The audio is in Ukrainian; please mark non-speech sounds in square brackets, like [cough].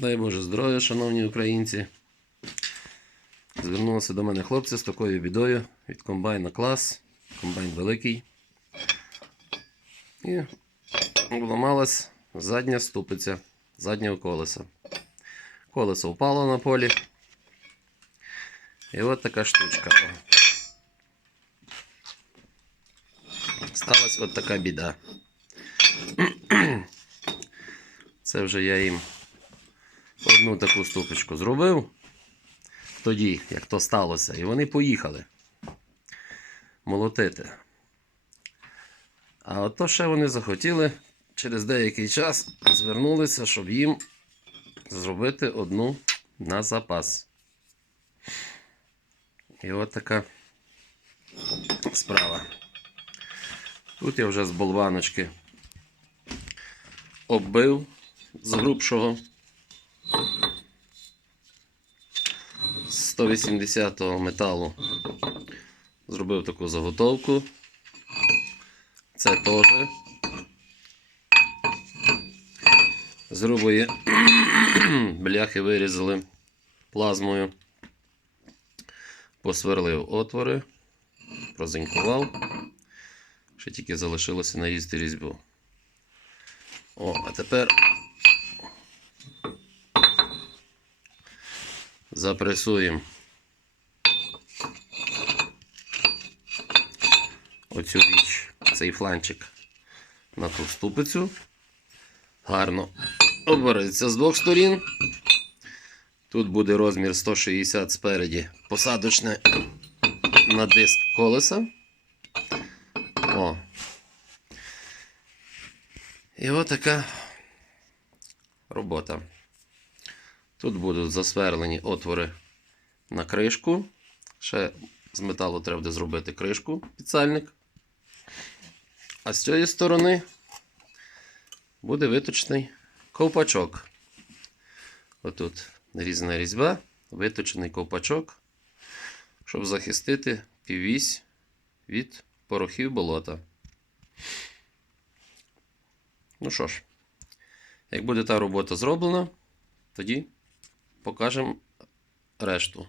Дай Боже здоров'я, шановні українці. Звернулися до мене хлопці з такою бідою від комбайна клас. Комбайн великий. І вламалась задня ступиця заднього колеса. Колесо впало на полі. І от така штучка. Сталась от така біда. [clears throat] Це вже я їм одну таку ступочку зробив. Тоді, як то сталося, і вони поїхали молотити. А ото ще вони захотіли через деякий час звернулися, щоб їм зробити одну на запас. І от така справа. Тут я вже з болваночки оббив з грубшого 180-го металу. Зробив таку заготовку. Це теж. З [clears throat] бляхи вирізали плазмою. Посверлив отвори, прозинькував. Ще тільки залишилося нарізати різьбу. О, а тепер запресуємо оцю річ, цей фланчик на ту ступицю. Гарно обвариться з двох сторін. Тут буде розмір 160 спереді, посадочне на диск колеса. О. І отака робота. Тут будуть засверлені отвори на кришку. Ще з металу треба буде зробити кришку, підсальник. А з цієї сторони буде виточений ковпачок. Отут нарізана різьба, виточений ковпачок, щоб захистити піввісь від порохів болота. Ну що ж, як буде та робота зроблена, тоді покажемо решту.